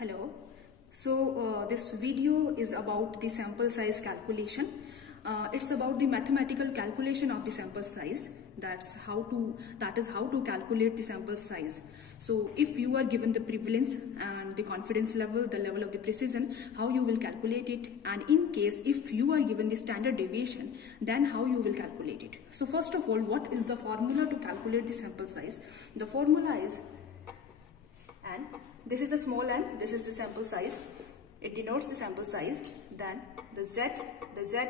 Hello. This video is about the sample size calculation. It's about the mathematical calculation of the sample size. That is how to calculate the sample size. So if you are given the prevalence and the confidence level, the level of the precision, how you will calculate it, and in case if you are given the standard deviation, then how you will calculate it. So first of all, what is the formula to calculate the sample size? The formula is n. This is the small n, this is the sample size. It denotes the sample size. Then the z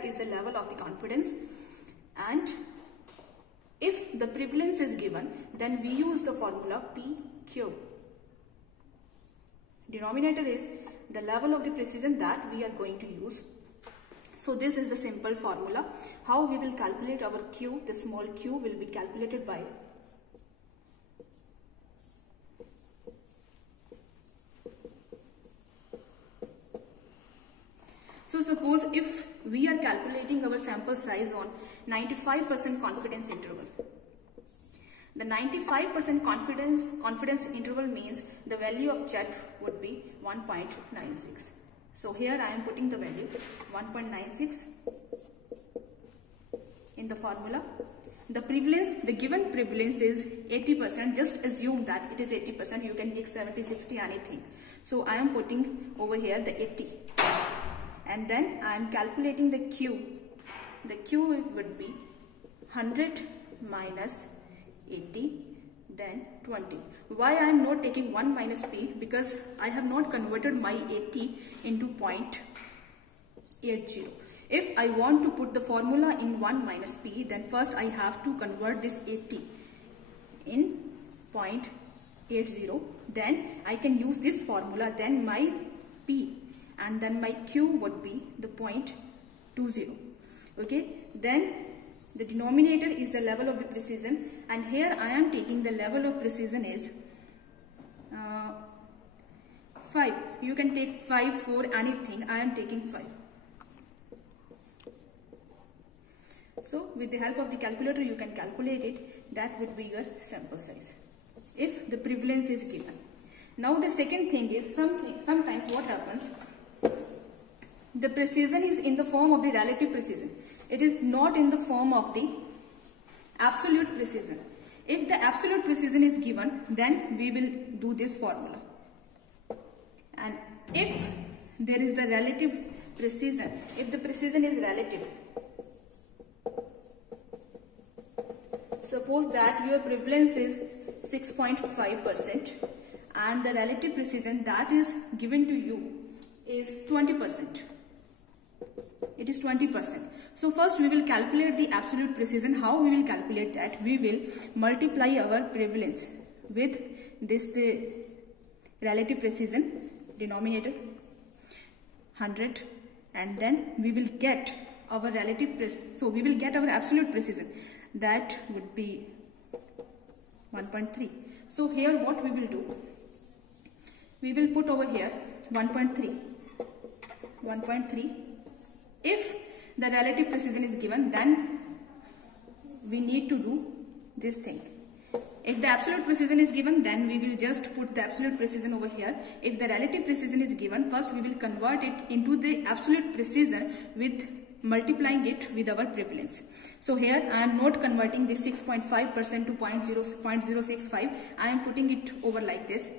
is the level of the confidence. And if the prevalence is given, then we use the formula PQ. Denominator is the level of the precision that we are going to use. So this is the simple formula. How we will calculate our Q? The small q will be calculated by So suppose if we are calculating our sample size on 95% confidence interval. The 95% confidence interval means the value of Z would be 1.96. So here I am putting the value 1.96 in the formula. The prevalence, the given prevalence is 80%. Just assume that it is 80%. You can take 70, 60, anything. So I am putting over here the 80. And then I am calculating the Q. The Q would be 100 minus 80, then 20. Why I am not taking 1 minus P? Because I have not converted my 80 into 0.80. If I want to put the formula in 1 minus P, then first I have to convert this 80 in 0.80. Then I can use this formula, then my P. And then my Q would be the 0.20. Okay, then the denominator is the level of the precision, and here I am taking the level of precision is 5. You can take 5, 4, anything. I am taking 5. So with the help of the calculator you can calculate it. That would be your sample size if the prevalence is given. Now the second thing is sometimes what happens, the precision is in the form of the relative precision. It is not in the form of the absolute precision. If the absolute precision is given, then we will do this formula. And if there is the relative precision, if the precision is relative, suppose that your prevalence is 6.5% and the relative precision that is given to you is 20%. It is 20%. So first we will calculate the absolute precision. How we will calculate that? We will multiply our prevalence with the relative precision, denominator 100, and then we will get our relative precision. So we will get our absolute precision. That would be 1.3. So here what we will do? We will put over here 1.3. If the relative precision is given, then we need to do this thing. If the absolute precision is given, then we will just put the absolute precision over here. If the relative precision is given, first we will convert it into the absolute precision with multiplying it with our prevalence. So here I am not converting this 6.5% to 0.065. I am putting it over like this.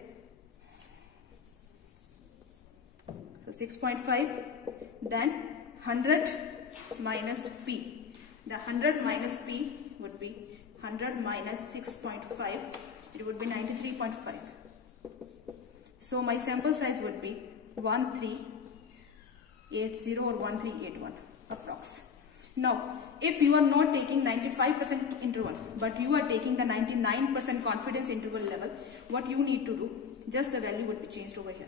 So 6.5, then 100 minus P. The 100 minus P would be 100 minus 6.5. It would be 93.5. So my sample size would be 1380 or 1381 approx. Now, if you are not taking 95% interval, but you are taking the 99% confidence interval level, what you need to do? Just the value would be changed over here.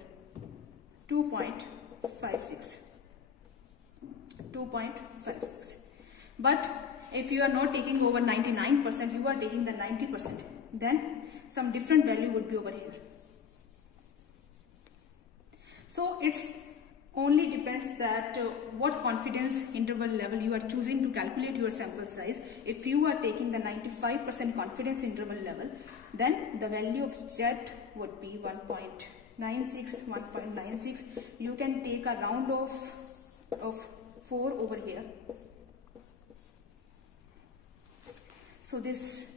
2.56. But if you are not taking over 99%, you are taking the 90%, then some different value would be over here. So it's only depends that what confidence interval level you are choosing to calculate your sample size. If you are taking the 95% confidence interval level, then the value of Z would be 1.96. 1.96. You can take a round of 4 over here. So this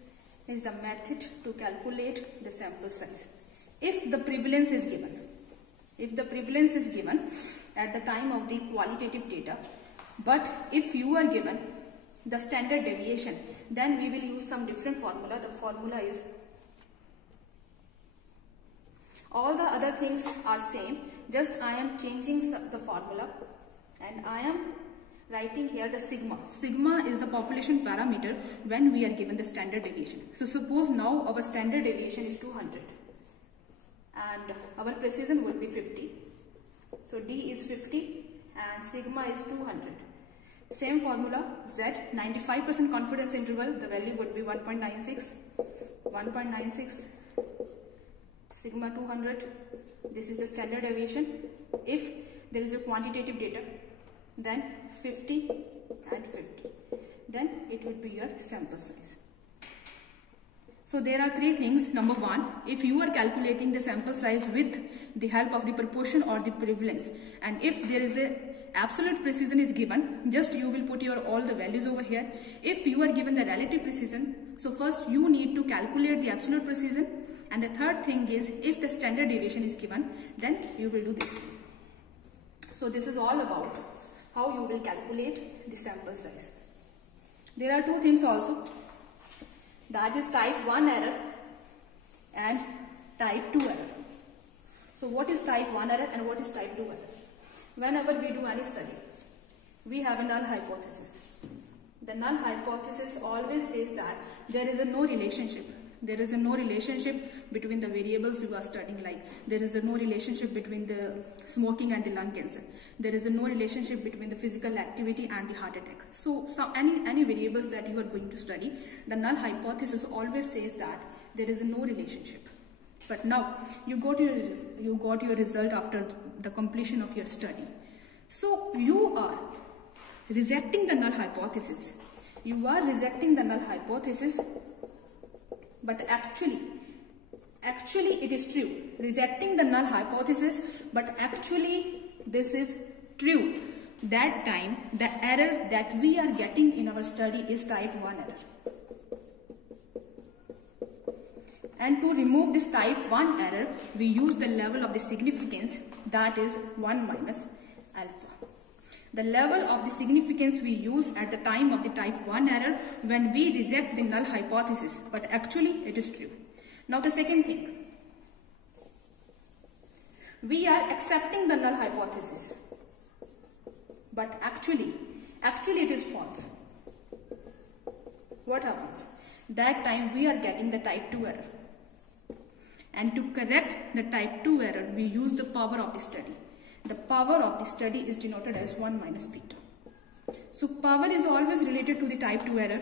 is the method to calculate the sample size. If the prevalence is given, at the time of the qualitative data, but if you are given the standard deviation, then we will use some different formula. The formula is, all the other things are same, just I am changing the formula and I am writing here the sigma. Sigma is the population parameter when we are given the standard deviation. So suppose now our standard deviation is 200 and our precision will be 50. So D is 50 and sigma is 200. Same formula, Z, 95% confidence interval, the value would be 1.96, sigma 200. This is the standard deviation. If there is a quantitative data, then 50 and 50. Then it would be your sample size. So there are 3 things. Number 1, if you are calculating the sample size with the help of the proportion or the prevalence, and if there is a absolute precision is given, just you will put your all the values over here. If you are given the relative precision, so first you need to calculate the absolute precision, and the third thing is if the standard deviation is given, then you will do this. So this is all about how you will calculate the sample size. There are 2 things also, that is type 1 error and type 2 error. So what is type 1 error and what is type 2 error? Whenever we do any study, we have a null hypothesis. The null hypothesis always says that there is no relationship. There is no relationship between the variables you are studying, like there is no relationship between the smoking and the lung cancer. There is no relationship between the physical activity and the heart attack. So any variables that you are going to study, the null hypothesis always says that there is no relationship. But now you got your result after the completion of your study. So you are rejecting the null hypothesis. You are rejecting the null hypothesis, but actually it is true. Rejecting the null hypothesis, but actually this is true. That time the error that we are getting in our study is type 1 error. And to remove this type 1 error, we use the level of the significance, that is 1 minus alpha. The level of the significance we use at the time of the type 1 error when we reject the null hypothesis, but actually it is true. Now the second thing, we are accepting the null hypothesis, but actually it is false. What happens? That time we are getting the type 2 error. And to correct the type 2 error, we use the power of the study. The power of the study is denoted as 1 minus beta. So power is always related to the type 2 error.